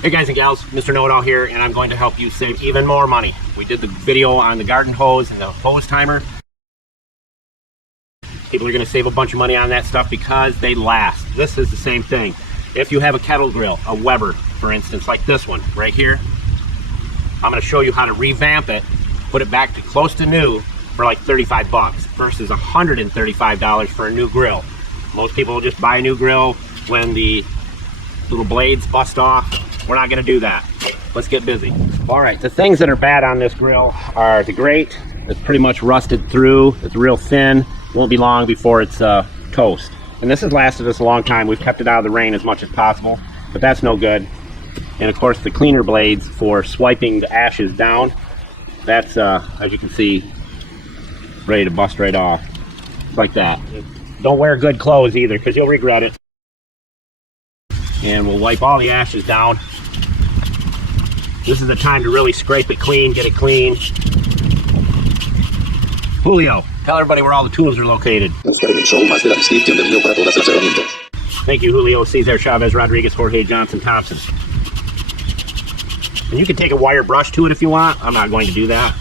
Hey guys and gals, Mr. Know-It-All here, and I'm going to help you save even more money. We did the video on the garden hose and the hose timer. People are going to save a bunch of money on that stuff because they last. This is the same thing. If you have a kettle grill, a Weber, for instance, like this one right here, I'm going to show you how to revamp it, put it back to close to new for like 35 bucks versus $135 for a new grill. Most people will just buy a new grill when the little blades bust off. We're not going to do that. Let's get busy. All right, the things that are bad on this grill are the grate. It's pretty much rusted through. It's real thin. Won't be long before it's toast. And this has lasted us a long time. We've kept it out of the rain as much as possible, but that's no good. And of course, the cleaner blades for swiping the ashes down, that's, as you can see, ready to bust right off. Like that. Don't wear good clothes either, because you'll regret it. And we'll wipe all the ashes down. This is the time to really scrape it clean, get it clean. Julio, tell everybody where all the tools are located. Thank you, Julio, Cesar, Chavez, Rodriguez, Jorge, Johnson, Thompson. And you can take a wire brush to it if you want. I'm not going to do that.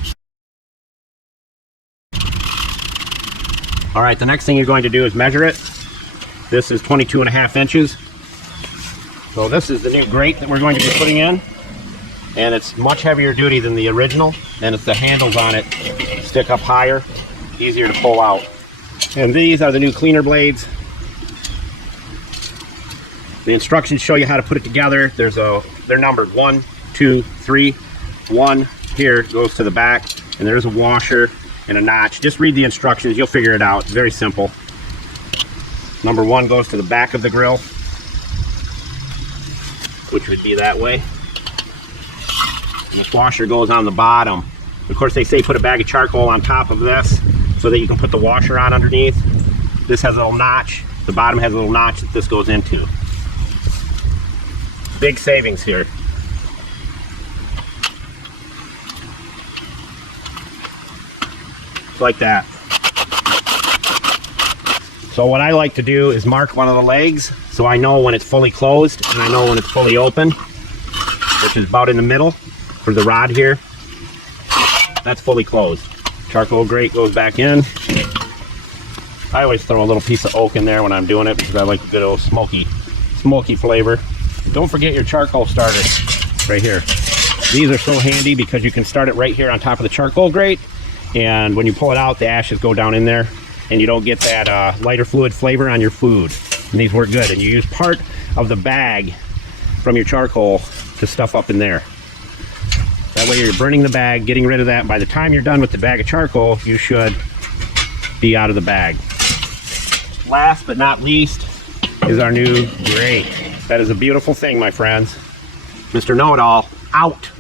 All right, the next thing you're going to do is measure it. This is 22.5 inches. So this is the new grate that we're going to be putting in. And it's much heavier duty than the original. And it's the handles on it stick up higher, easier to pull out. And these are the new cleaner blades. The instructions show you how to put it together. They're numbered 1, 2, 3. 1 here goes to the back, and there's a washer and a notch. Just read the instructions, you'll figure it out. It's very simple. Number 1 goes to the back of the grill, which would be that way. And this washer goes on the bottom. Of course, they say put a bag of charcoal on top of this so that you can put the washer on underneath. This has a little notch. The bottom has a little notch that this goes into. Big savings here. Like that. So what I like to do is mark one of the legs so I know when it's fully closed and I know when it's fully open, which is about in the middle for the rod here. That's fully closed. Charcoal grate goes back in. I always throw a little piece of oak in there when I'm doing it because I like a good old smoky flavor. Don't forget your charcoal starter right here. These are so handy because you can start it right here on top of the charcoal grate, and when you pull it out, the ashes go down in there and you don't get that lighter fluid flavor on your food. And these work good, and you use part of the bag from your charcoal to stuff up in there. That way you're burning the bag, getting rid of that, and by the time you're done with the bag of charcoal, you should be out of the bag. Last but not least is our new grate. That is a beautiful thing, my friends. Mr. Know-It-All out.